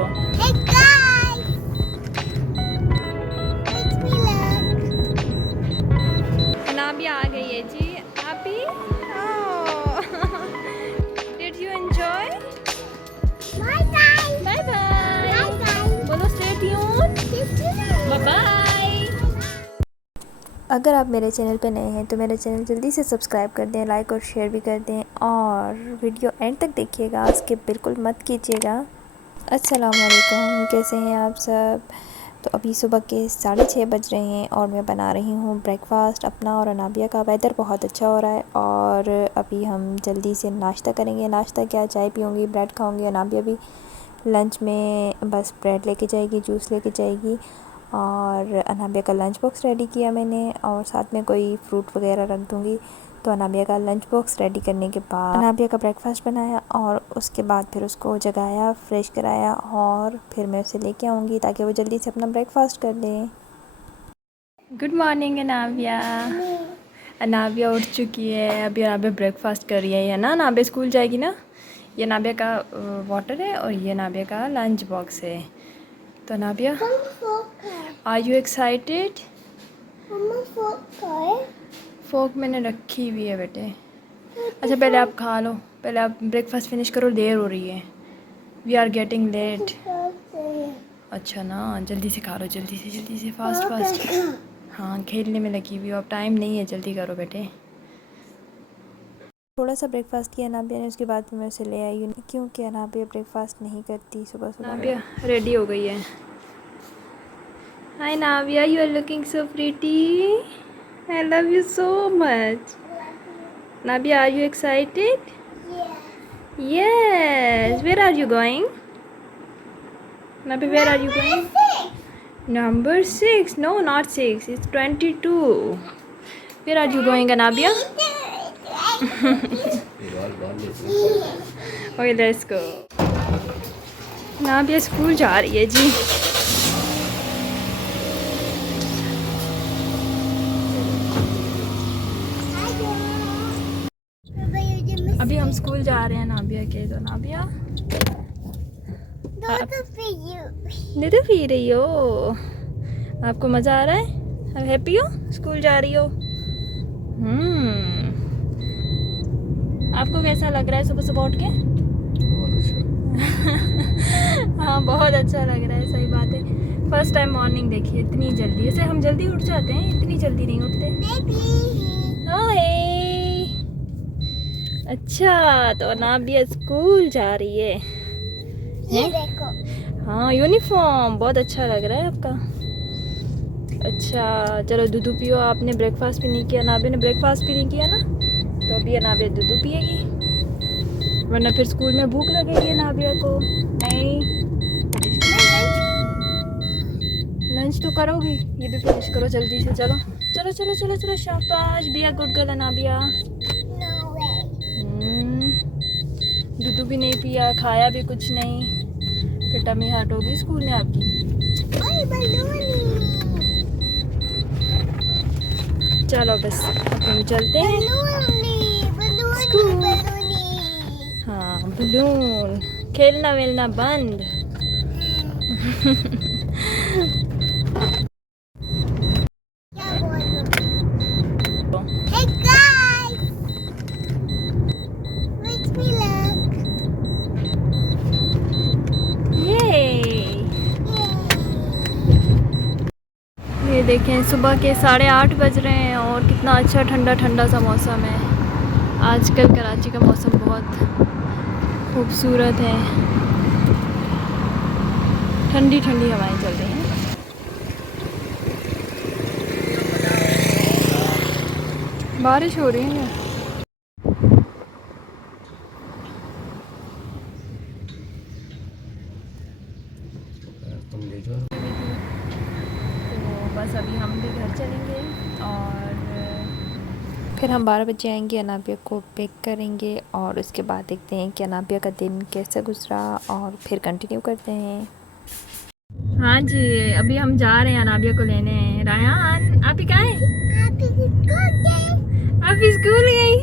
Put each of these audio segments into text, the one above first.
Hey guys! It's me luck. अनाबी आ गई है जी। अभी did you enjoy? Bye guys! Bye bye. Bye guys! बोलो स्टे ट्यून। Bye bye. अगर आप मेरे चैनल पर नए हैं तो मेरा चैनल जल्दी से सब्सक्राइब कर दें, लाइक और शेयर भी कर दें और वीडियो एंड तक देखिएगा, स्किप बिल्कुल मत कीजिएगा। अस्सलाम वालेकुम, कैसे हैं आप सब? तो अभी सुबह के 6:30 बज रहे हैं और मैं बना रही हूँ ब्रेकफास्ट अपना और अनाबिया का। वेदर बहुत अच्छा हो रहा है और अभी हम जल्दी से नाश्ता करेंगे। नाश्ता क्या, चाय पीऊँगी, ब्रेड खाऊँगी। अनाबिया भी लंच में बस ब्रेड लेके जाएगी, जूस लेके जाएगी और अनाबिया का लंच बॉक्स रेडी किया मैंने और साथ में कोई फ्रूट वगैरह रख दूँगी। तो अनाबिया का लंच बॉक्स रेडी करने के बाद अनाबिया का ब्रेकफास्ट बनाया और उसके बाद फिर उसको जगाया, फ्रेश कराया और फिर मैं उसे लेके आऊँगी ताकि वो जल्दी से अपना ब्रेकफास्ट कर ले। Good morning Anabia. अनाबिया उठ चुकी है, अभी अनाबिया ब्रेकफास्ट कर रही है ना। अनाबिया स्कूल जाएगी ना। ये अनाबिया का वाटर है और ये अनाबिया का लंच बॉक्स है। तो Anabia, are you excited? Mama fork है? फोक मैंने रखी हुई है बेटे। अच्छा पहले आप खा लो, पहले आप ब्रेकफास्ट फिनिश करो, देर हो रही है। We are getting late. अच्छा ना, जल्दी से खा लो, जल्दी से फास्ट फास्ट। हाँ खेलने में लगी हुई हो, अब टाइम नहीं है, जल्दी करो बेटे। थोड़ा सा ब्रेकफास्ट किया अनाबिया ने, उसके बाद मैं उसे ले आई क्योंकि अनाबिया ब्रेकफास्ट नहीं करती सुबह सुबह। नाबिया रेडी हो गई है। Hi Nabia, you are looking so pretty. I love you so much. Nabia, are you excited? Yes. Where are you going? Nabi, where are you going? Number 6. No, not 6. It's 22. Where are you going, Anabia? Okay, let's go. Anabia school जा रही है जी। अभी हम school जा रहे हैं नाबिया के। तो नाबिया नहीं तो पी रही हो? आपको मज़ा आ रहा है? आप हैप्पी हो? स्कूल जा रही हो? आपको कैसा लग रहा है सुबह सुबह उठ के? हाँ बहुत अच्छा लग रहा है, सही बात है। फर्स्ट टाइम मॉर्निंग देखी है इतनी जल्दी। वैसे हम जल्दी उठ जाते हैं, इतनी जल्दी नहीं उठते। हाय। अच्छा तो नाबिया स्कूल जा रही है। ये देखो। हाँ यूनिफॉर्म बहुत अच्छा लग रहा है आपका। अच्छा चलो दूध पियो। आपने ब्रेकफास्ट भी नहीं किया, नाबिया ने ब्रेकफास्ट भी नहीं किया ना, तो अभी नाबिया दूध पिएगी, वरना फिर स्कूल में भूख लगेगी नाबिया को। नहीं लंच तो करोगी, ये भी फिनिश करो जल्दी से। चलो चलो चलो चलो चलो, शाबाश, be a good girl Nabia. No way. दूध भी नहीं पिया, खाया भी कुछ नहीं, फिर टमी हर्ट होगी स्कूल में आपकी। ओए बलूनी। चलो बस अब हम चलते हैं। बलूनी। हाँ बलून, खेलना वेलना बंद। क्या बोल रहा? Hey guys! Wish me luck. ये Yay. ये देखें सुबह के 8:30 बज रहे हैं और कितना अच्छा ठंडा ठंडा सा मौसम है। आजकल कराची का मौसम बहुत खूबसूरत है, ठंडी ठंडी हवाएं चल रही हैं। बारिश हो रही है। तो बस अभी हम भी घर चलेंगे और फिर हम 12 बजे आएंगे, अनाबिया को पिक करेंगे और उसके बाद देखते हैं कि अनाबिया का दिन कैसा गुजरा और फिर कंटिन्यू करते हैं। हाँ जी अभी हम जा रहे हैं अनाबिया को लेने। रायहान आप ही कहाँ हैं? आप स्कूल गई,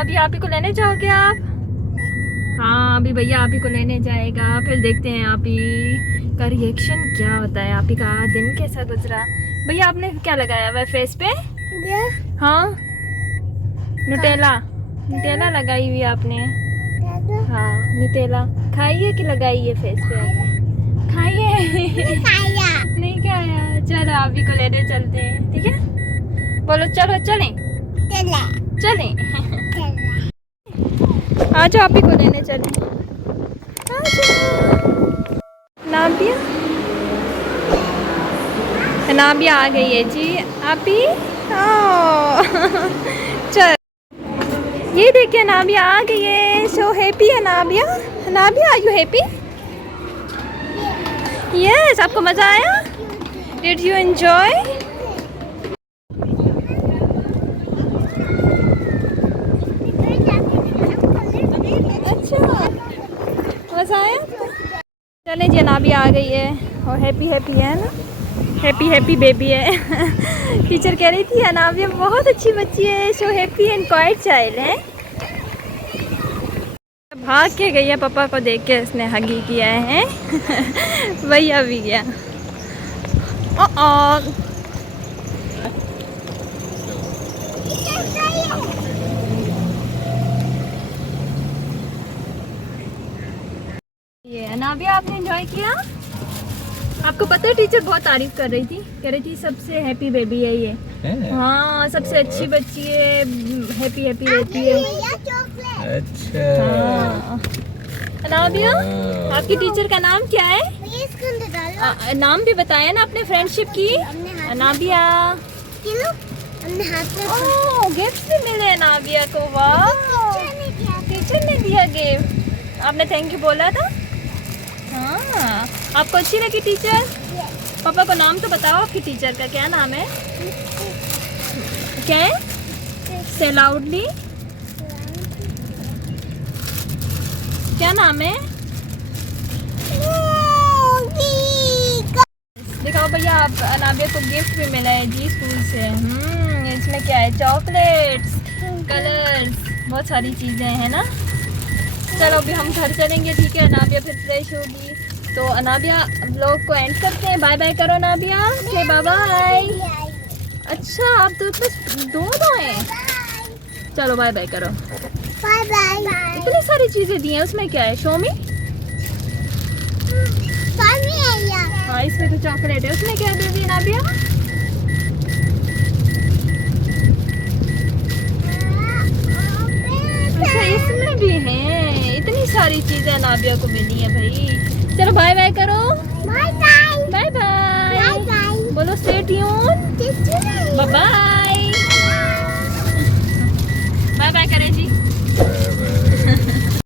अभी आप ही को लेने जाओगे आप? हाँ अभी भैया आप ही को लेने जाएगा, फिर देखते हैं आप ही का रिएक्शन क्या होता है। आप ही का दिन कैसा गुजरा। भैया आपने क्या लगाया हुआ है फेस पे? हाँ नुटेला, नुटेला लगाई हुई है आपने? हाँ नुटेला खाई है कि लगाई है फेस पे आपने? खाई है? नहीं खाया। चलो आप ही को लेने चलते हैं, ठीक है? बोलो चलो चलें चलें। आ जाओ आप ही को लेने चलें। नाबिया, नाबिया आ गई है जी। आप ही चल, ये देखिए नाबिया आ गई है। सो हैप्पी है Nabia. Nabia are you happy? Yes, आपको मज़ा आया? Did you enjoy? मज़ा आया? चलें जी, नाबिया आ गई है और हैप्पी हैप्पी है ना, हैप्पी हैप्पी बेबी है। टीचर कह रही थी अनाबिया बहुत अच्छी बच्ची है, so happy and quite child है। भाग के गई है, पापा को देख के उसने हगी किया है। वही अभी गया। ये अनाबिया आपने एंजॉय किया? आपको पता है टीचर बहुत तारीफ कर रही थी, कह रही थी सबसे हैप्पी बेबी है ये। हाँ सबसे अच्छी बच्ची है, हैप्पी हैप्पी रहती है। अच्छा हाँ। अनाबिया आपकी टीचर का नाम क्या है? नाम भी बताया ना अपने फ्रेंडशिप की। अनाबिया गिफ्ट भी मिले अनाबिया को। वाह, टीचर ने दिया गिफ्ट। आपने थैंक यू बोला था? हाँ आपको अच्छी लगी टीचर? पापा को नाम तो बताओ आपकी टीचर का, क्या नाम है? क्या है? से लाउडली, क्या नाम है? दिखाओ भैया, आप अनाबिया को गिफ्ट भी मिला है जी स्कूल से। इसमें क्या है? चॉकलेट्स, कलर्स, बहुत सारी चीज़ें हैं ना। चलो अभी हम घर चलेंगे, ठीक है? अनाबिया फिर फ्रेश होगी तो अनाबिया व्लॉग को एंड करते हैं। बाय बाय करो अनाबिया, से बाय बाय। अच्छा आप तो बस दो हैं। चलो बाय बाय करो। Bye bye. इतनी सारी चीज़ें दी हैं, उसमें क्या है? शो में। हाँ इसमें तो चॉकलेट है, उसमें क्या दे दी अनाबिया? अच्छा इसमें भी है, इतनी सारी चीजें अनाबिया को मिली है भाई। चलो बाय बाय करो। Bye bye. बाय बाय बोलो, स्टे ट्यून। Bye bye.